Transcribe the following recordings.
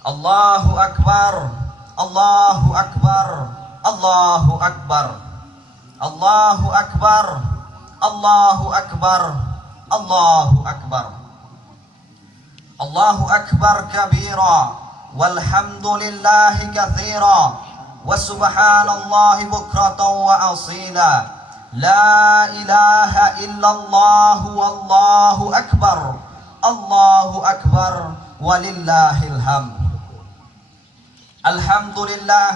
Allahu Akbar, Allahu Akbar, Allahu Akbar, Allahu Akbar, Allahu Akbar, Allahu Akbar. Allahu Akbar kabira, walhamdulillahi katsira, wa subhanallahi bukratan wa asila. La ilaha illallah wallahu akbar, Allahu akbar, walillahil hamd. Alhamdulillah,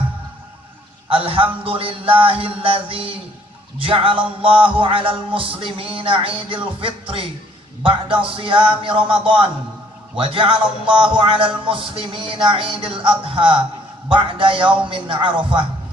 alhamdulillahilladzi ja'alallahu 'alal muslimina 'idul fitri ba'da siyami Ramadan, wa ja'alallahu 'alal muslimina 'idul adha ba'da yaumin Arafah.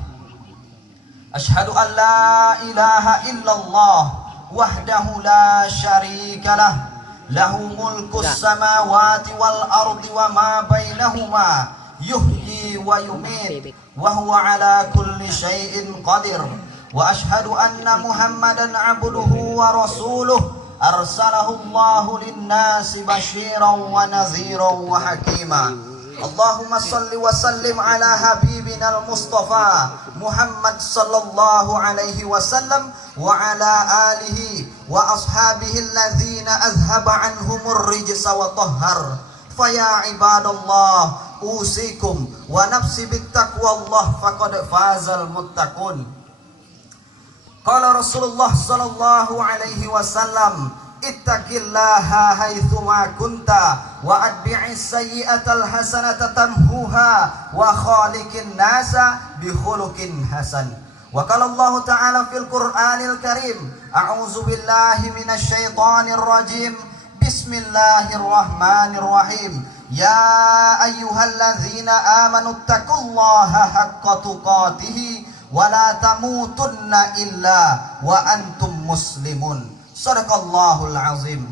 Ashhadu an la ilaha illallah wahdahu la syarika lah, lahu mulkus samawati wal ardi wa ma bainahuma, yuhyi wa yumit wa huwa ala kulli syai'in qadir. Wa ashhadu anna Muhammadan abduhu wa rasuluh, arsalahu Allahu lin-nasi basyiran wa nadhiran wa hakima. Allahumma salli wa sallim ala habibina al-Mustafa Muhammad sallallahu alaihi wasallam wa ala alihi wa ashabihi alladhina azhaba anhumur rijsa wa tahhar. Faya ibadallah, usikum wa nafsi bittaqwallah faqad fazal muttaqun. Qala Rasulullah sallallahu alaihi wasallam, ittaqillaha haitsuma kunta wa atbi'is sayyi'atal hasanata tamhuha wa khaliqin nasa bi khuluqin hasan. Wa qala Allah ta'ala fil Qur'anil Karim, a'udzu billahi minasy syaithanir rajim, bismillahirrahmanirrahim. Ya ayyuhalladzina amanu taqullaha haqqa tuqatih wa la tamutunna illa wa antum muslimun. Sadaqallahul azim.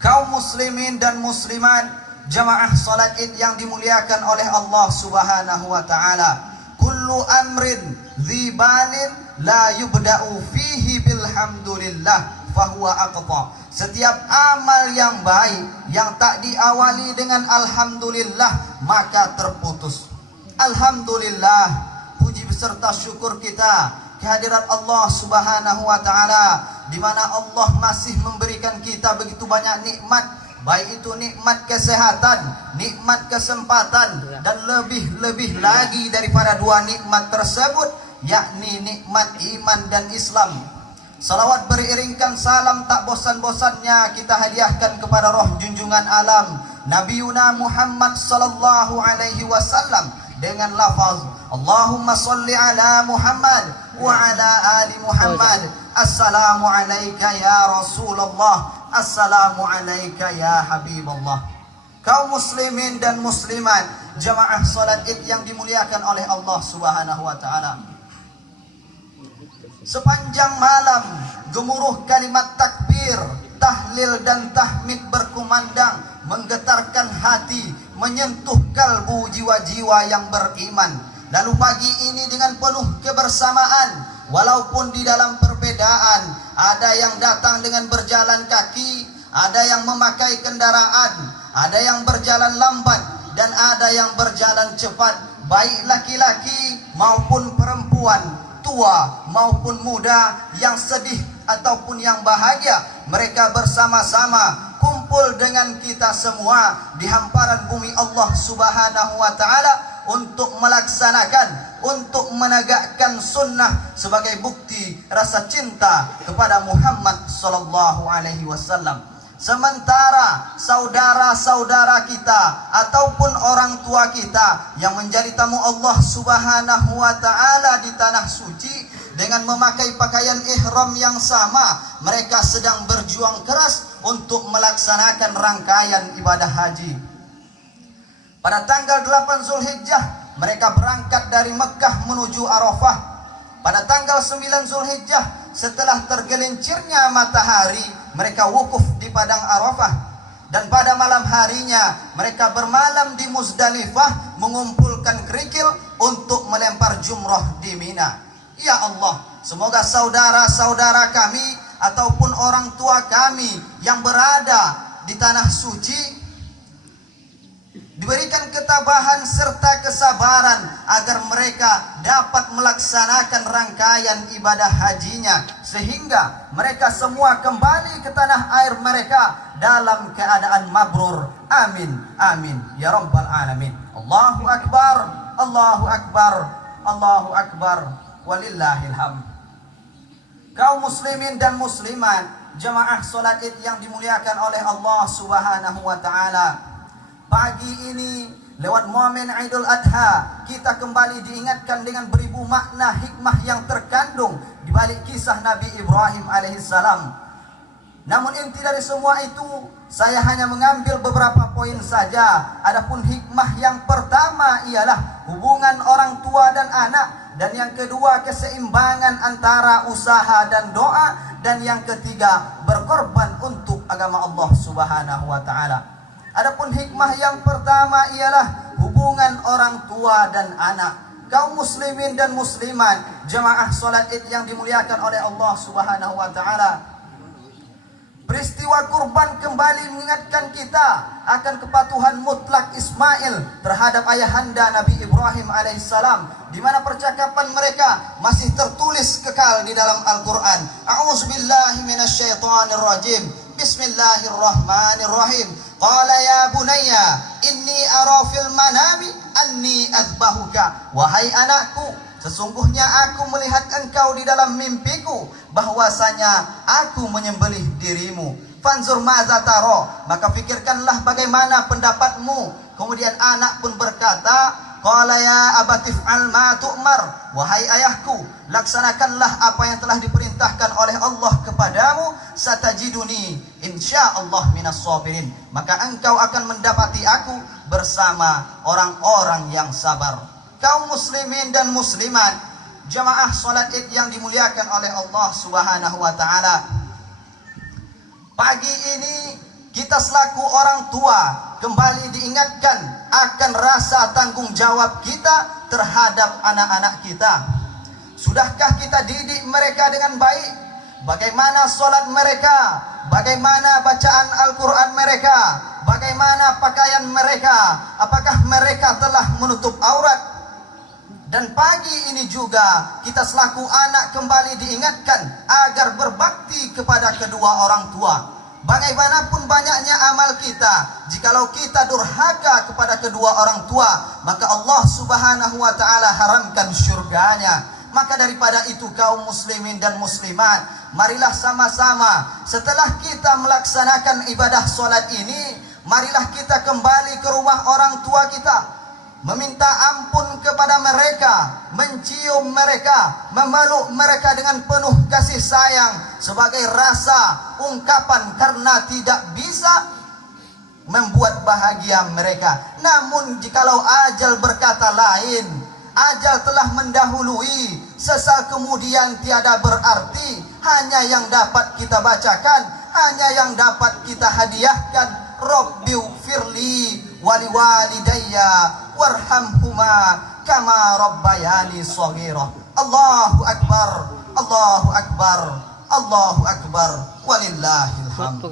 Kaum muslimin dan muslimat, jamaah salat Id yang dimuliakan oleh Allah Subhanahu wa taala. Kullu amrin dzibalin la yubda'u fihi bilhamdulillah fahuwa aqta. Setiap amal yang baik yang tak diawali dengan alhamdulillah maka terputus. Alhamdulillah, puji beserta syukur kita kehadirat Allah Subhanahu wa taala, di mana Allah masih memberikan kita begitu banyak nikmat, baik itu nikmat kesehatan, nikmat kesempatan, dan lebih-lebih lagi daripada dua nikmat tersebut, yakni nikmat iman dan Islam. Salawat beriringkan salam tak bosan-bosannya kita hadiahkan kepada roh junjungan alam Nabiuna Muhammad sallallahu alaihi wasallam dengan lafaz Allahumma salli ala Muhammad wa ala ali Muhammad. Assalamu alayka ya Rasulullah, assalamu alayka ya Habiballah. Kaum muslimin dan muslimat, jamaah salat Id yang dimuliakan oleh Allah Subhanahu wa taala. Sepanjang malam gemuruh kalimat takbir, tahlil dan tahmid berkumandang, menggetarkan hati, menyentuh kalbu jiwa-jiwa yang beriman. Lalu pagi ini dengan penuh kebersamaan, walaupun di dalam perbedaan, ada yang datang dengan berjalan kaki, ada yang memakai kendaraan, ada yang berjalan lambat, dan ada yang berjalan cepat, baik laki-laki maupun perempuan, tua maupun muda, yang sedih ataupun yang bahagia, mereka bersama-sama kumpul dengan kita semua di hamparan bumi Allah Subhanahu wa taala untuk melaksanakan, untuk menegakkan sunnah sebagai bukti rasa cinta kepada Muhammad sallallahu alaihi wasallam. Sementara saudara-saudara kita ataupun orang tua kita yang menjadi tamu Allah Subhanahu wa taala di tanah suci dengan memakai pakaian ihram yang sama, mereka sedang berjuang keras untuk melaksanakan rangkaian ibadah haji. Pada tanggal 8 Zulhijjah mereka berangkat dari Mekah menuju Arafah. Pada tanggal 9 Zulhijjah setelah tergelincirnya matahari, mereka wukuf di padang Arafah. Dan pada malam harinya mereka bermalam di Muzdalifah, mengumpulkan kerikil untuk melempar jumrah di Mina. Ya Allah, semoga saudara-saudara kami ataupun orang tua kami yang berada di tanah suci diberikan ketabahan serta kesabaran agar mereka dapat melaksanakan rangkaian ibadah hajinya, sehingga mereka semua kembali ke tanah air mereka dalam keadaan mabrur. Amin, amin ya rabbal alamin. Allahu akbar, Allahu akbar, Allahu akbar, walillahil hamd. Kaum muslimin dan muslimat, jemaah salat Id yang dimuliakan oleh Allah Subhanahu wa taala, pagi ini lewat momen Idul Adha kita kembali diingatkan dengan beribu makna hikmah yang terkandung di balik kisah Nabi Ibrahim alaihissalam. Namun inti dari semua itu saya hanya mengambil beberapa poin saja. Adapun hikmah yang pertama ialah hubungan orang tua dan anak, dan yang kedua keseimbangan antara usaha dan doa, dan yang ketiga berkorban untuk agama Allah Subhanahu wa taala. Adapun hikmah yang pertama ialah hubungan orang tua dan anak. Kaum muslimin dan muslimat, jemaah salat Id yang dimuliakan oleh Allah Subhanahu wa taala, peristiwa kurban kembali mengingatkan kita akan kepatuhan mutlak Ismail terhadap ayahanda Nabi Ibrahim alaihissalam, di mana percakapan mereka masih tertulis kekal di dalam Al-Quran. A'udzubillahi minasyaitonirrajim. Bismillahirrahmanirrahim. Qala ya bunayya inni ara fil manami anni azbahuka. Wahai anakku, sesungguhnya aku melihat engkau di dalam mimpiku bahwasanya aku menyembelih dirimu. Fanzur madza tara, maka pikirkanlah bagaimana pendapatmu. Kemudian anak pun berkata, qala ya abatif al ma tu'mar. Wahai ayahku, laksanakanlah apa yang telah diperintahkan oleh Allah kepadamu. Satajiduni insyaallah minas sabirin, maka engkau akan mendapati aku bersama orang-orang yang sabar. Kaum muslimin dan muslimat, jemaah salat Id yang dimuliakan oleh Allah Subhanahu wa taala, pagi ini kita selaku orang tua kembali diingatkan akan rasa tanggung jawab kita terhadap anak-anak kita. Sudahkah kita didik mereka dengan baik? Bagaimana salat mereka? Bagaimana bacaan Al-Quran mereka? Bagaimana pakaian mereka? Apakah mereka telah menutup aurat? Dan pagi ini juga kita selaku anak kembali diingatkan agar berbakti kepada kedua orang tua. Bagaimanapun banyaknya amal kita, jikalau kita durhaka kepada kedua orang tua, maka Allah Subhanahu wa taala haramkan syurganya. Maka daripada itu kaum muslimin dan muslimat, marilah sama-sama setelah kita melaksanakan ibadah solat ini, marilah kita kembali ke rumah orang tua kita, meminta ampun kepada mereka, mencium mereka, memeluk mereka dengan penuh kasih sayang sebagai rasa ungkapan karena tidak bisa membuat bahagia mereka. Namun jikalau ajal berkata lain, ajal telah mendahului, sesal kemudian tiada berarti. Hanya yang dapat kita bacakan, hanya yang dapat kita hadiahkan, Rabbighfirli wali walidayya warhamhuma kama rabbayani shaghira. Allahu akbar, Allahu akbar, Allahu akbar, walillahil hamd.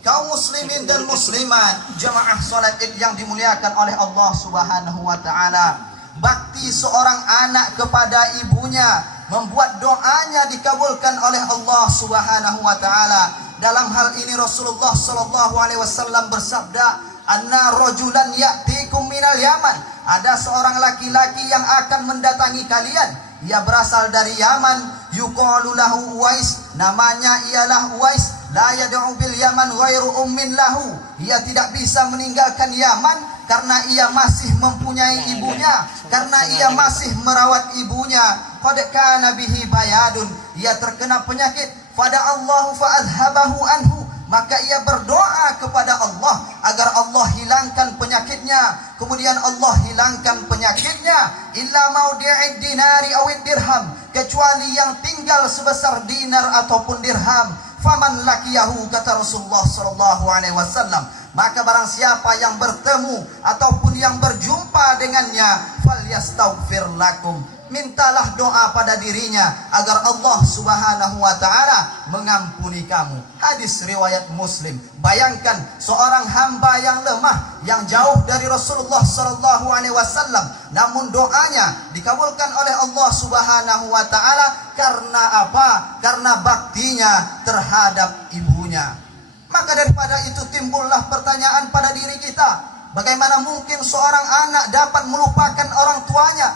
Kaum muslimin dan muslimat, jamaah salat Id yang dimuliakan oleh Allah Subhanahu wa taala, bakti seorang anak kepada ibunya membuat doanya dikabulkan oleh Allah Subhanahu wa taala. Dalam hal ini Rasulullah sallallahu alaihi wasallam bersabda, "Anna rajulan ya'tikum minal Yaman." Ada seorang laki-laki yang akan mendatangi kalian. Ia berasal dari Yaman, yuqalu lahu Uwais, namanya ialah Uwais. La yad'u bil Yaman ghairu ummin lahu. Ia tidak bisa meninggalkan Yaman karena ia masih mempunyai ibunya, karena ia masih merawat ibunya. Qad kana bihi bayadun, ia terkena penyakit. Fada Allahu fa adhabahu anhu, maka ia berdoa kepada Allah agar Allah hilangkan penyakitnya. Kemudian Allah hilangkan penyakitnya. Illa maudi'id dinari awid dirham, kecuali yang tinggal sebesar dinar ataupun dirham. Faman lakiyahu, kata Rasulullah sallallahu alaihi wasallam, maka barang siapa yang bertemu ataupun yang berjumpa dengannya, falyastaghfir lakum, mintalah doa pada dirinya agar Allah Subhanahu wa taala mengampuni kamu. Hadis riwayat Muslim. Bayangkan seorang hamba yang lemah, yang jauh dari Rasulullah sallallahu alaihi wasallam, namun doanya dikabulkan oleh Allah Subhanahu wa taala karena apa? Karena baktinya terhadap ibunya. Maka daripada itu timbullah pertanyaan pada diri kita, bagaimana mungkin seorang anak dapat melupakan orang tuanya?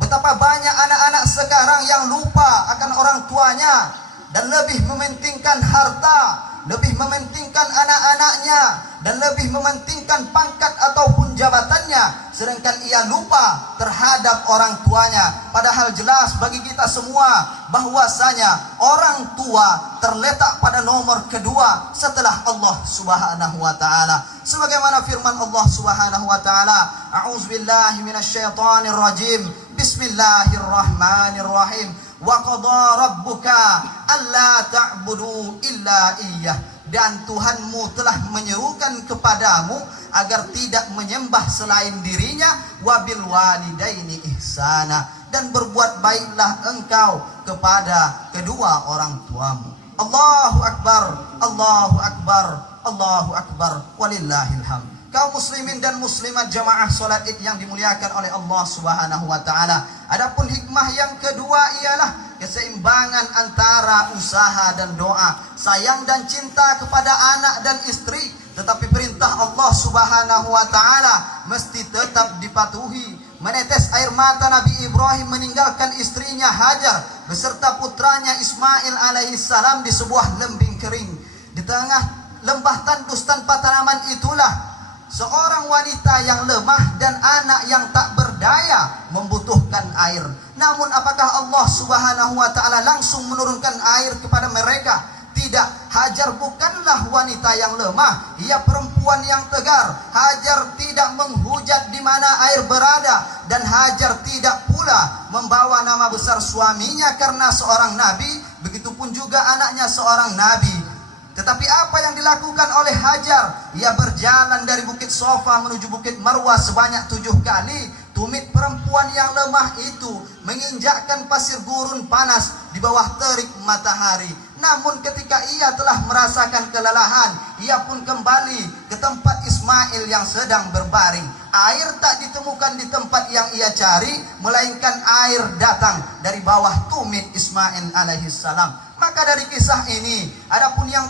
Betapa banyak anak-anak sekarang yang lupa akan orang tuanya dan lebih mementingkan harta, lebih mementingkan anak-anaknya, dan lebih mementingkan pangkat ataupun jabatannya, sedangkan ia lupa terhadap orang tuanya. Padahal jelas bagi kita semua bahwasanya orang tua terletak pada nomor kedua setelah Allah Subhanahu wa taala. Sebagaimana firman Allah Subhanahu wa taala, a'udzubillahi minasyaitonir rajim. Bismillahirrahmanirrahim. Wa qada rabbuka alla ta'budu illa iyyah. Dan Tuhanmu telah menyerukan kepadamu agar tidak menyembah selain dirinya, wabil walidaini ihsana, dan berbuat baiklah engkau kepada kedua orang tuamu. Allahu akbar, Allahu akbar, Allahu akbar, walillahil hamd. Kaum muslimin dan muslimat jamaah salat Id yang dimuliakan oleh Allah Subhanahu wa taala. Adapun hikmah yang kedua ialah keseimbangan antara usaha dan doa, sayang dan cinta kepada anak dan istri. Tetapi perintah Allah Subhanahu wa taala mesti tetap dipatuhi. Menetes air mata Nabi Ibrahim meninggalkan istrinya Hajar beserta putranya Ismail alaihissalam di sebuah lembing kering. Di tengah lembah tandus tanpa tanaman itulah seorang wanita yang lemah dan anak yang tak berdaya membutuhkan air. Namun apakah Allah Subhanahu wa taala langsung menurunkan air kepada mereka? Tidak. Hajar bukanlah wanita yang lemah, ia perempuan yang tegar. Hajar tidak menghujat di mana air berada, dan Hajar tidak pula membawa nama besar suaminya karena seorang nabi, begitupun juga anaknya seorang nabi. Tetapi apa yang dilakukan oleh Hajar? Ia berjalan dari Bukit Sofa menuju Bukit Marwah sebanyak 7 kali. Tumit perempuan yang lemah itu menginjakkan pasir gurun panas di bawah terik matahari. Namun ketika ia telah merasakan kelelahan, ia pun kembali ke tempat Ismail yang sedang berbaring. Air tak ditemukan di tempat yang ia cari, melainkan air datang dari bawah tumit Ismail alaihissalam. Maka dari kisah ini, adapun yang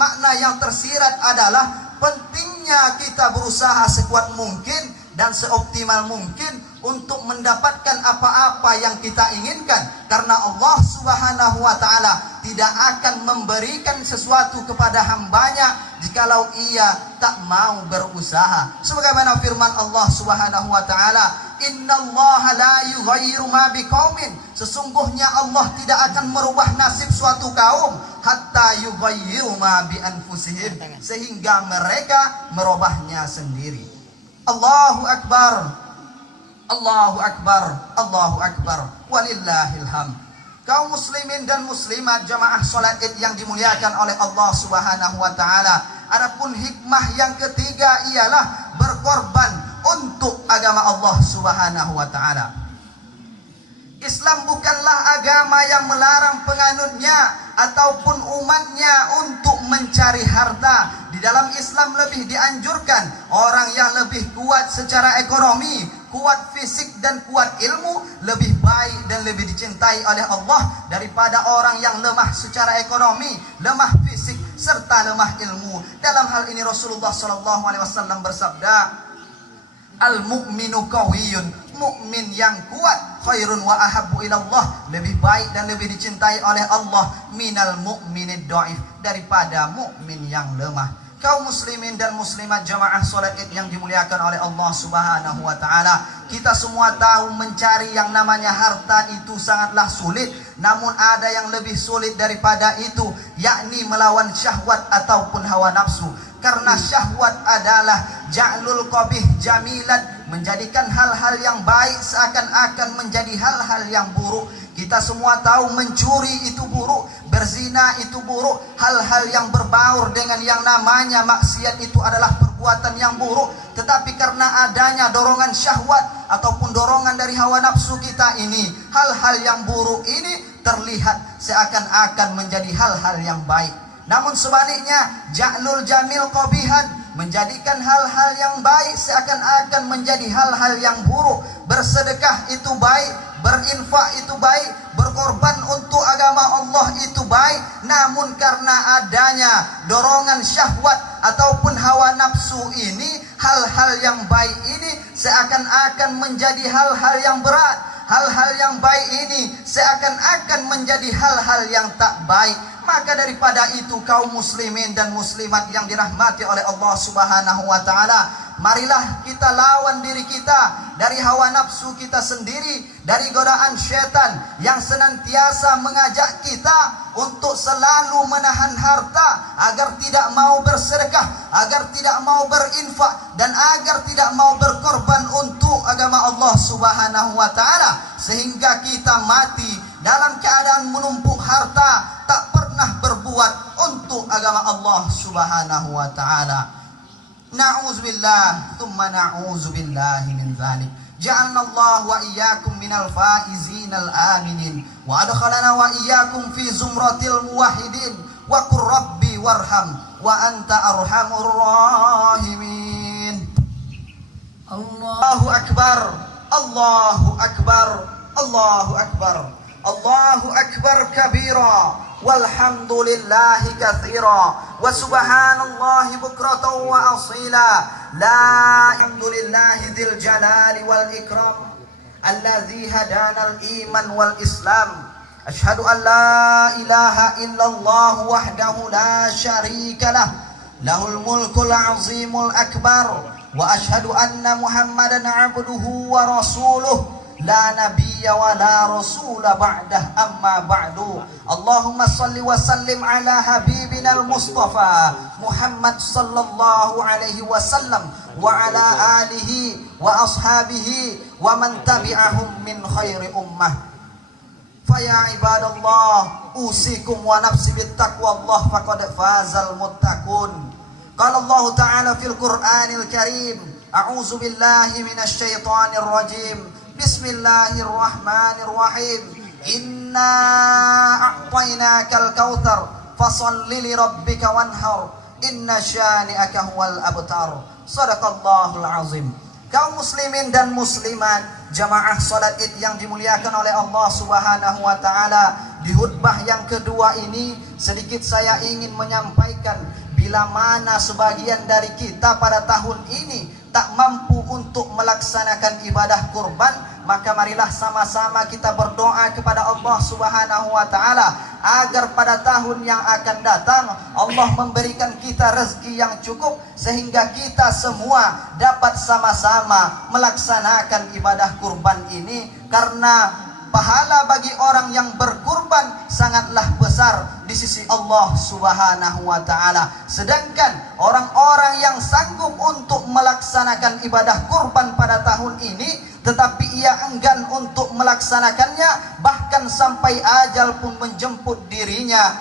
makna yang tersirat adalah pentingnya kita berusaha sekuat mungkin dan seoptimal mungkin untuk mendapatkan apa-apa yang kita inginkan, karena Allah Subhanahu wa taala tidak akan memberikan sesuatu kepada hambanya jikalau ia tak mau berusaha. Sebagaimana firman Allah Subhanahu wa taala, innallaha la yughayyiru ma biqaumin, sesungguhnya Allah tidak akan merubah nasib suatu kaum hatta yughayyiru ma bi anfusihim, sehingga mereka merubahnya sendiri. Allahu akbar, Allahu akbar, Allahu akbar, walillahil hamd. Kaum muslimin dan muslimat jamaah salat Id yang dimuliakan oleh Allah Subhanahu wa taala. Adapun hikmah yang ketiga ialah berkorban untuk agama Allah Subhanahu wa taala. Islam bukanlah agama yang melarang penganutnya ataupun umatnya untuk mencari harta. Di dalam Islam lebih dianjurkan orang yang lebih kuat secara ekonomi, kuat fisik dan kuat ilmu lebih baik dan lebih dicintai oleh Allah daripada orang yang lemah secara ekonomi, lemah fisik serta lemah ilmu. Dalam hal ini Rasulullah SAW bersabda, al-mu'minu qawiyyun, mukmin yang kuat khairun wa ahabbu ilallah, lebih baik dan lebih dicintai oleh Allah, minal mu'minid dhaif, daripada mukmin yang lemah. Kaum muslimin dan muslimat jamaah salat Id yang dimuliakan oleh Allah Subhanahu wa taala, kita semua tahu mencari yang namanya harta itu sangatlah sulit. Namun ada yang lebih sulit daripada itu, yakni melawan syahwat ataupun hawa nafsu. Karena syahwat adalah ja'lul qabih jamilan, menjadikan hal-hal yang baik seakan-akan menjadi hal-hal yang buruk. Kita semua tahu mencuri itu buruk, berzina itu buruk, hal-hal yang berbaur dengan yang namanya maksiat itu adalah perbuatan yang buruk. Tetapi karena adanya dorongan syahwat, ataupun dorongan dari hawa nafsu kita ini, hal-hal yang buruk ini terlihat seakan-akan menjadi hal-hal yang baik. Namun sebaliknya, ja'lul jamil qabihan, menjadikan hal-hal yang baik seakan-akan menjadi hal-hal yang buruk. Bersedekah itu baik, berinfak itu baik, berkorban untuk agama Allah itu baik. Namun karena adanya dorongan syahwat ataupun hawa nafsu ini, hal-hal yang baik ini seakan-akan menjadi hal-hal yang berat. Hal-hal yang baik ini seakan-akan menjadi hal-hal yang tak baik. Maka daripada itu, kaum muslimin dan muslimat yang dirahmati oleh Allah Subhanahu wa taala, marilah kita lawan diri kita dari hawa nafsu kita sendiri, dari godaan syaitan yang senantiasa mengajak kita untuk selalu menahan harta, agar tidak mau bersedekah, agar tidak mau berinfak, dan agar tidak mau berkorban untuk agama Allah Subhanahu wa taala, sehingga kita mati dalam keadaan menumpuk harta, tak pernah berbuat untuk agama Allah Subhanahu wa taala. Na'udzubillah, thumma na'udzubillahi min dzalik. Ja'alna Allah wa iyyakum minal faizin al-aminin, wa adkhalana wa iyyakum fi zumratil muwahhidin, wa qur rabbi warham wa anta arhamur rahimin. Allahu akbar, Allahu akbar, Allahu akbar, Allahu akbar kabira, walhamdulillahi katsira, wa subhanallahi bukratan wa asila. La hamdulillahi dzil jalali wal ikram, alladzi hadana al iman wal islam. Ashhadu an la ilaha illallah wahdahu la syarika lah, lahul mulkul azimul akbar, wa ashhadu anna muhammadan abduhu wa rasuluh, la nabiyya wa la rasula ba'dah, amma ba'du. Allahumma salli wa sallim ala habibina al-mustafa Muhammad sallallahu alaihi wasallam wa ala alihi wa ashabihi wa man tabi'ahum min khairi ummah. Faya ibadallah, usikum wa nafsi bittaqwallah, faqad fazal muttaqun. Qala Allah ta'ala fil Qur'anil Karim, a'udzu billahi minasy syaithanir rajim. Bismillahirrahmanirrahim. Inna a'tainakal kautsar fasholli li rabbika wanhar, inna syani'aka huwal abtar. Shadaqallahul azim. Kaum muslimin dan muslimat, jamaah salat Id yang dimuliakan oleh Allah Subhanahu wa taala, di khutbah yang kedua ini sedikit saya ingin menyampaikan, bila mana sebagian dari kita pada tahun ini tak mampu untuk melaksanakan ibadah kurban, maka marilah sama-sama kita berdoa kepada Allah Subhanahu wa taala agar pada tahun yang akan datang Allah memberikan kita rezeki yang cukup, sehingga kita semua dapat sama-sama melaksanakan ibadah kurban ini. Karena pahala bagi orang yang berkurban sangatlah besar di sisi Allah Subhanahu wa taala. Sedangkan orang-orang yang sanggup untuk melaksanakan ibadah kurban pada tahun ini tetapi ia enggan untuk melaksanakannya, bahkan sampai ajal pun menjemput dirinya,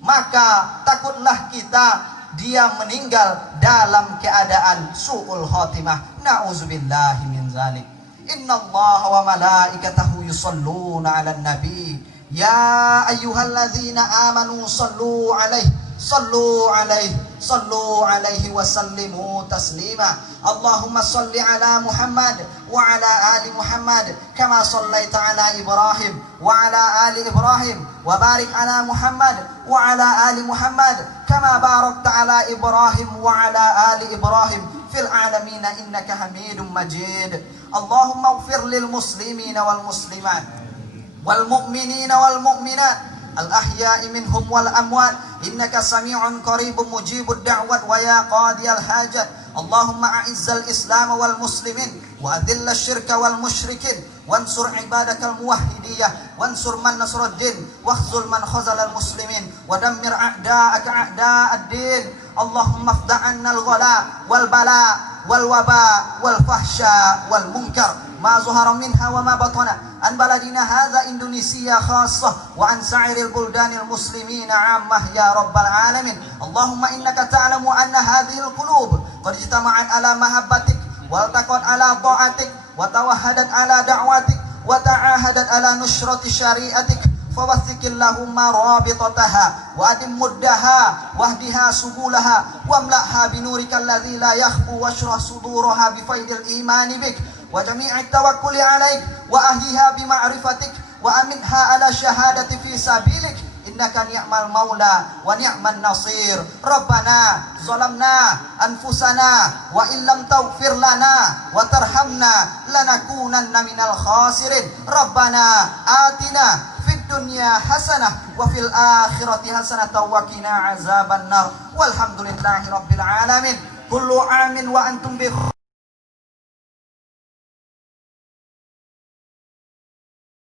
maka takutlah kita dia meninggal dalam keadaan su'ul khatimah. Na'udzubillahi min dzalik. Innallaha wa malaikatahu yusholluna 'alan nabi, ya ayyuhalladzina amanu shallu 'alaihi sallu 'alaihi wa sallimu taslima. Allahumma shalli 'ala Muhammad wa 'ala ali Muhammad kama shallaita 'ala Ibrahim wa 'ala ali Ibrahim, wa barik 'ala Muhammad wa 'ala ali Muhammad kama barakta 'ala Ibrahim wa 'ala ali Ibrahim fil 'alamin innaka Hamidum Majid. Allahumma ighfir lil muslimina wal muslimat wal mu'minina wal mu'minat al-ahya'i minhum wal amwat, innaka sami'un qaribun mujibud da'wat wa ya qadiyal hajat. Allahumma a'izzal islam wal muslimin wa adhillal syirka wal musyrikin, wansur ibadakal muwahhidiyah, wansur man nasruddin, wakhzul man khazalal muslimin, wa dammir a'da'aka a'da'ad-din. Allahumma fda'annal ghala wal bala wal waba wal fahsya wal munkar ma zuhara minha wa ma batana an baladina hadza Indonesia khassah wa an sa'iril buldanil muslimin 'ammah ya rabbal alamin. Allahumma innaka ta'lamu anna hadhil qulub qad ijtama'at ala mahabbatik waltaqat ala ta'atik wa tawahhadat ala da'watik wa ta'ahadat ala nusrati syariatik fawathiqillahumma rabitataha wa adim muddaha wahdiha subulaha wamla'ha binurikal ladzi la yakhbu washrah suduraha bifaidil imani bik wa jami'it tawakkuli alaik wa ahliha bima'rifatik wa aminha ala syahadati fi sabilik innaka ni'mal maula wa ni'man nasir. Rabbana zalamna anfusana wa illam taghfir lana wa tarhamna lanakunanna minal khasirin. Rabbana atina fid dunya hasanah wa fil akhirati hasanah wa qina azabannar. Walhamdulillahi rabbil alamin. Kullu amin wa antum bi